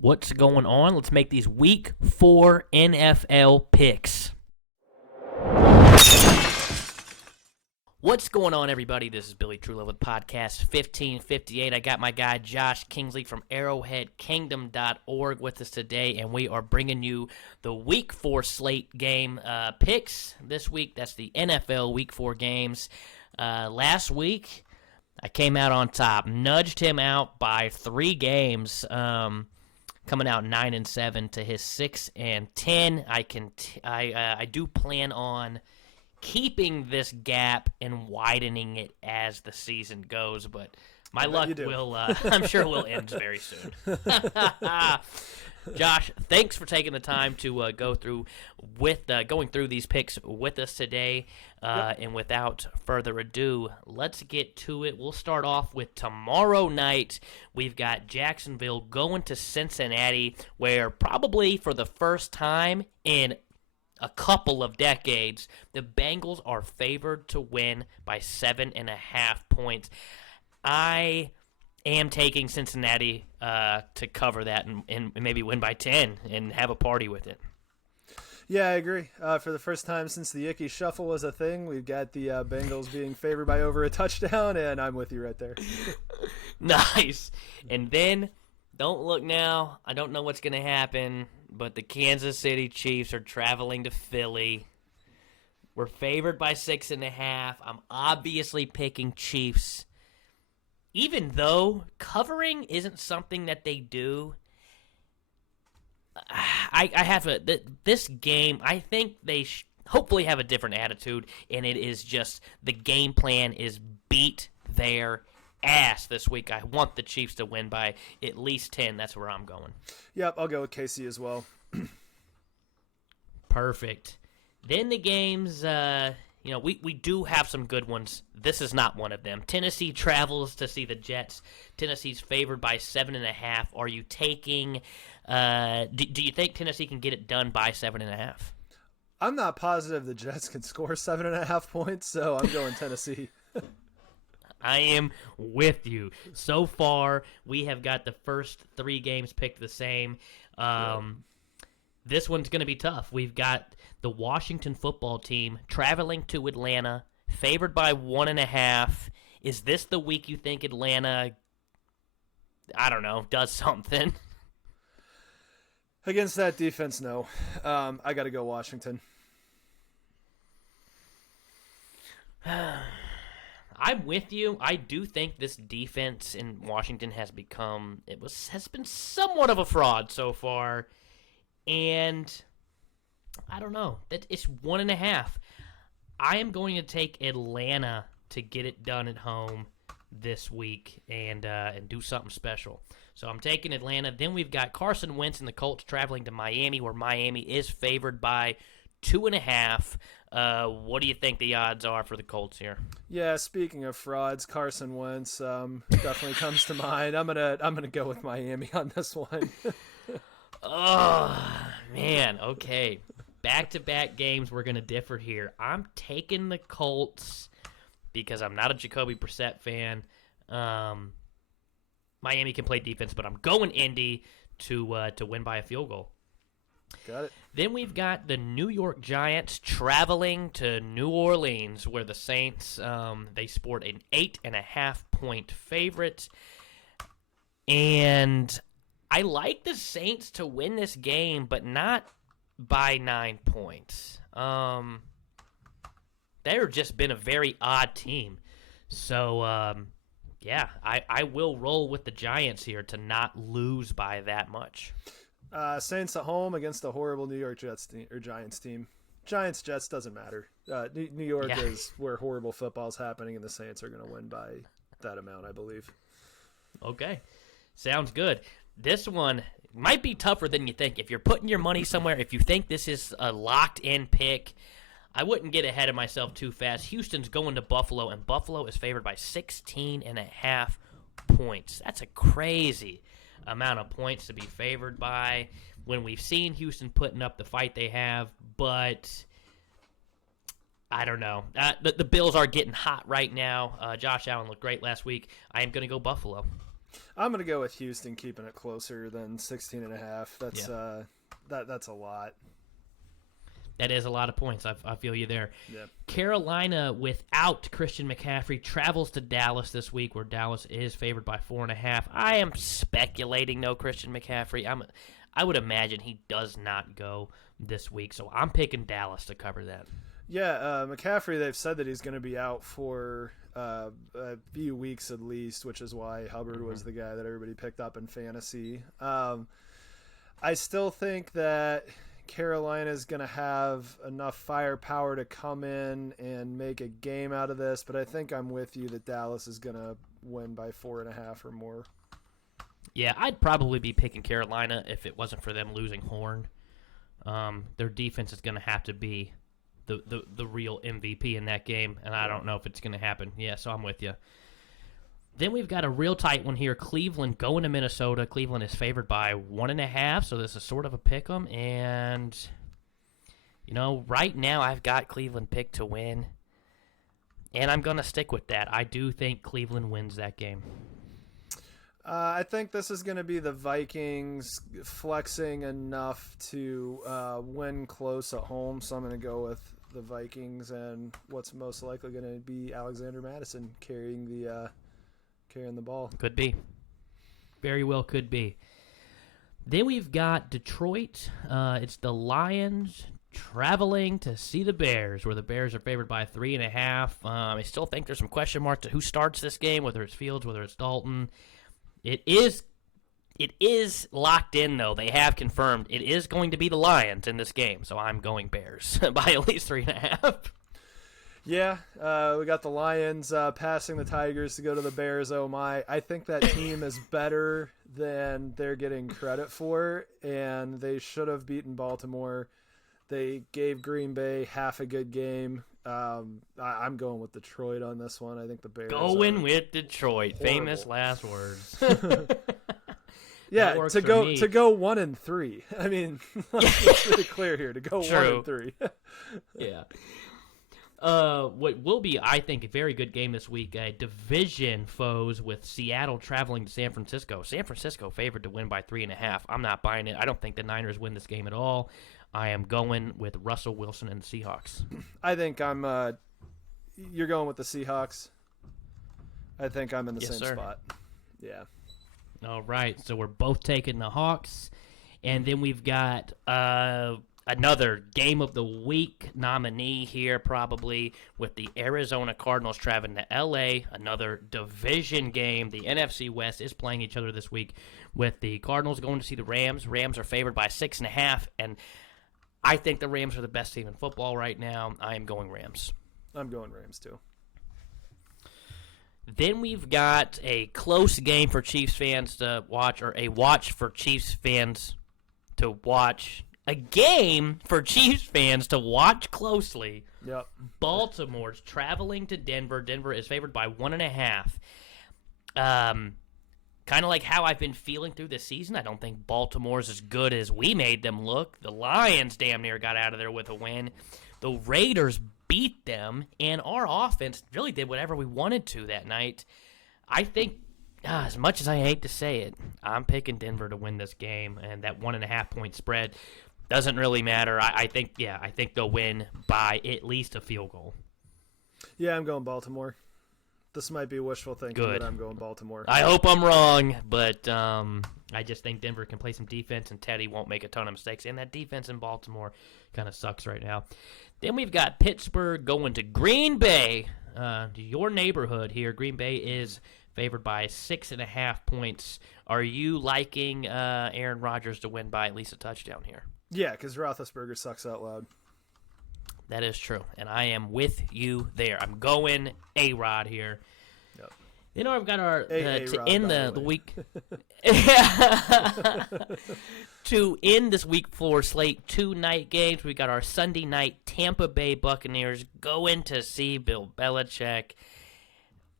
What's going on? Let's make these Week 4 NFL picks. What's going on, everybody? This is Billy Truelove with Podcast 1558. I got my guy Josh Kingsley from ArrowheadKingdom.org with us today, and we are bringing you the Week 4 slate game picks. This week, that's the NFL Week 4 games. Last week, I came out on top, nudged him out by 3 games, coming out 9-7 to his 6-10. I do plan on keeping this gap and widening it as the season goes, but my luck will, I'm sure, will end very soon. Josh, thanks for taking the time to go through going through these picks with us today. And without further ado, let's get to it. We'll start off with tomorrow night. We've got Jacksonville going to Cincinnati, where probably for the first time in a couple of decades, the Bengals are favored to win by 7.5 points. I am taking Cincinnati to cover that and maybe win by 10 and have a party with it. Yeah, I agree. For the first time since the Icky Shuffle was a thing, we've got the Bengals being favored by over a touchdown, and I'm with you right there. Nice. And then, don't look now. I don't know what's going to happen, but the Kansas City Chiefs are traveling to Philly. We're favored by 6.5. I'm obviously picking Chiefs. Even though covering isn't something that they do, I have this game, I think they hopefully have a different attitude, and it is just the game plan is beat their ass this week. I want the Chiefs to win by at least 10. That's where I'm going. Yep, I'll go with KC as well. Perfect. Then the games, we do have some good ones. This is not one of them. Tennessee travels to see the Jets. Tennessee's favored by 7.5. Are you taking? Do you think Tennessee can get it done by 7.5? I'm not positive the Jets can score 7.5 points, so I'm going Tennessee. I am with you. So far, we have got the first 3 games picked the same. This one's going to be tough. We've got the Washington football team traveling to Atlanta, favored by 1.5. Is this the week you think Atlanta, I don't know, does something? Against that defense, no. I got to go Washington. I'm with you. I do think this defense in Washington has been somewhat of a fraud so far, and I don't know. It's 1.5. I am going to take Atlanta to get it done at home this week and do something special. So I'm taking Atlanta. Then we've got Carson Wentz and the Colts traveling to Miami, where Miami is favored by 2.5. What do you think the odds are for the Colts here? Yeah, speaking of frauds, Carson Wentz definitely comes to mind. I'm gonna go with Miami on this one. Oh man, okay. Back-to-back games, we're gonna differ here. I'm taking the Colts because I'm not a Jacoby Brissett fan. Miami can play defense, but I'm going Indy to win by a field goal. Got it. Then we've got the New York Giants traveling to New Orleans, where the Saints, they sport an 8.5-point favorite. And I like the Saints to win this game, but not by 9 points. They've just been a very odd team. So, yeah, I will roll with the Giants here to not lose by that much. Saints at home against a horrible New York Giants team. Giants-Jets doesn't matter. New York is where horrible football's happening, and the Saints are going to win by that amount, I believe. Okay. Sounds good. This one might be tougher than you think. If you're putting your money somewhere, if you think this is a locked-in pick, I wouldn't get ahead of myself too fast. Houston's going to Buffalo, and Buffalo is favored by 16.5 points. That's a crazy amount of points to be favored by when we've seen Houston putting up the fight they have, but I don't know. The Bills are getting hot right now. Josh Allen looked great last week. I am going to go Buffalo. I'm going to go with Houston keeping it closer than 16.5. That's a lot. That is a lot of points. I feel you there. Yeah. Carolina, without Christian McCaffrey, travels to Dallas this week, where Dallas is favored by 4.5. I am speculating no Christian McCaffrey. I would imagine he does not go this week, so I'm picking Dallas to cover that. Yeah, McCaffrey, they've said that he's going to be out for a few weeks at least, which is why Hubbard was the guy that everybody picked up in fantasy. I still think that Carolina's going to have enough firepower to come in and make a game out of this, but I think I'm with you that Dallas is going to win by 4.5 or more. Yeah, I'd probably be picking Carolina if it wasn't for them losing Horn. Their defense is going to have to be the real MVP in that game, and I don't know if it's going to happen. Yeah, so I'm with you. Then we've got a real tight one here. Cleveland going to Minnesota. Cleveland is favored by 1.5, so this is sort of a pick 'em. And, right now I've got Cleveland picked to win, and I'm going to stick with that. I do think Cleveland wins that game. I think this is going to be the Vikings flexing enough to win close at home, so I'm going to go with the Vikings, and what's most likely going to be Alexander Madison carrying the ball. Could be. Very well could be. Then we've got Detroit. It's the Lions traveling to see the Bears, where the Bears are favored by 3.5. I still think there's some question marks to who starts this game, whether it's Fields, whether it's Dalton. It is locked in, though. They have confirmed it is going to be the Lions in this game, so I'm going Bears by at least 3.5. Yeah, we got the Lions passing the Tigers to go to the Bears. Oh my! I think that team is better than they're getting credit for, and they should have beaten Baltimore. They gave Green Bay half a good game. I'm going with Detroit on this one. I think the Bears going with Detroit. Horrible. Famous last words. Yeah, to go 1-3. I mean, let's be clear here. To go 1-3. Yeah. What will be, I think, a very good game this week, division foes with Seattle traveling to San Francisco. San Francisco favored to win by 3.5. I'm not buying it. I don't think the Niners win this game at all. I am going with Russell Wilson and the Seahawks. I think you're going with the Seahawks. I think I'm in the same spot. Yeah. All right, so we're both taking the Hawks. And then we've got another game of the week nominee here, probably, with the Arizona Cardinals traveling to L.A., another division game. The NFC West is playing each other this week, with the Cardinals going to see the Rams. Rams are favored by 6.5, and I think the Rams are the best team in football right now. I am going Rams. I'm going Rams, too. Then we've got a close game for Chiefs fans to watch, or a watch for Chiefs fans to watch. A game for Chiefs fans to watch closely. Yep. Baltimore's traveling to Denver. Denver is favored by 1.5. Kind of like how I've been feeling through this season. I don't think Baltimore's as good as we made them look. The Lions damn near got out of there with a win. The Raiders beat them, and our offense really did whatever we wanted to that night. I think, as much as I hate to say it, I'm picking Denver to win this game, and that 1.5-point spread doesn't really matter. I think they'll win by at least a field goal. Yeah, I'm going Baltimore. This might be wishful thinking, Good. but I'm going Baltimore. I hope I'm wrong, but I just think Denver can play some defense, and Teddy won't make a ton of mistakes. And that defense in Baltimore kind of sucks right now. Then we've got Pittsburgh going to Green Bay, your neighborhood here. Green Bay is favored by 6.5 points. Are you liking Aaron Rodgers to win by at least a touchdown here? Yeah, because Roethlisberger sucks out loud. That is true, and I am with you there. I'm going A-Rod here. Yep. You know, I've got our to end the week. To end this week for Slate 2 night games, we got our Sunday night Tampa Bay Buccaneers going to see Bill Belichick.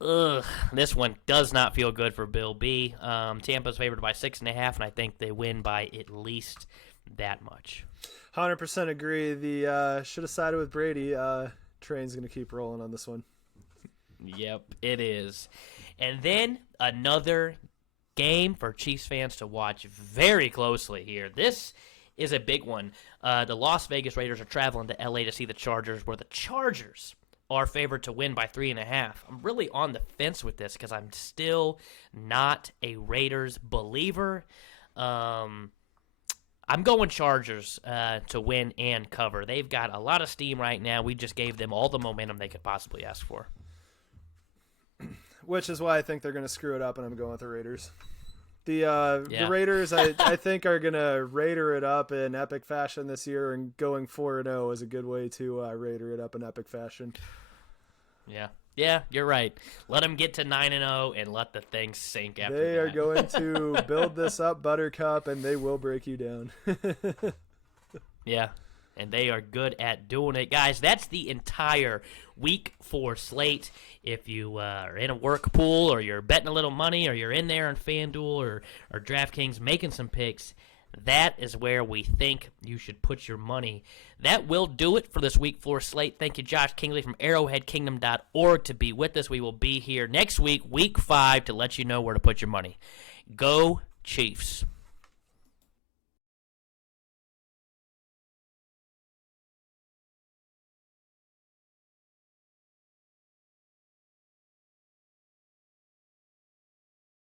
Ugh, this one does not feel good for Bill B. Tampa's favored by 6.5, and I think they win by at least that much. 100% agree. The should have sided with Brady. Train's going to keep rolling on this one. Yep, it is. And then another game for Chiefs fans to watch very closely here. This is a big one. The Las Vegas Raiders are traveling to L.A. to see the Chargers, where the Chargers are favored to win by 3.5. I'm really on the fence with this because I'm still not a Raiders believer. I'm going Chargers to win and cover. They've got a lot of steam right now. We just gave them all the momentum they could possibly ask for. Which is why I think they're going to screw it up, and I'm going with the Raiders. The Raiders, I think, are going to Raider it up in epic fashion this year, and going 4-0 is a good way to Raider it up in epic fashion. Yeah, you're right. Let them get to 9-0 and let the thing sink after They that. are going to build this up, Buttercup, and they will break you down. Yeah, and they are good at doing it. Guys, that's the entire Week 4 slate. If you are in a work pool, or you're betting a little money, or you're in there on FanDuel or DraftKings making some picks, that is where we think you should put your money. That will do it for this Week 4 slate. Thank you, Josh Kingsley from arrowheadkingdom.org, to be with us. We will be here next week, Week 5, to let you know where to put your money. Go Chiefs.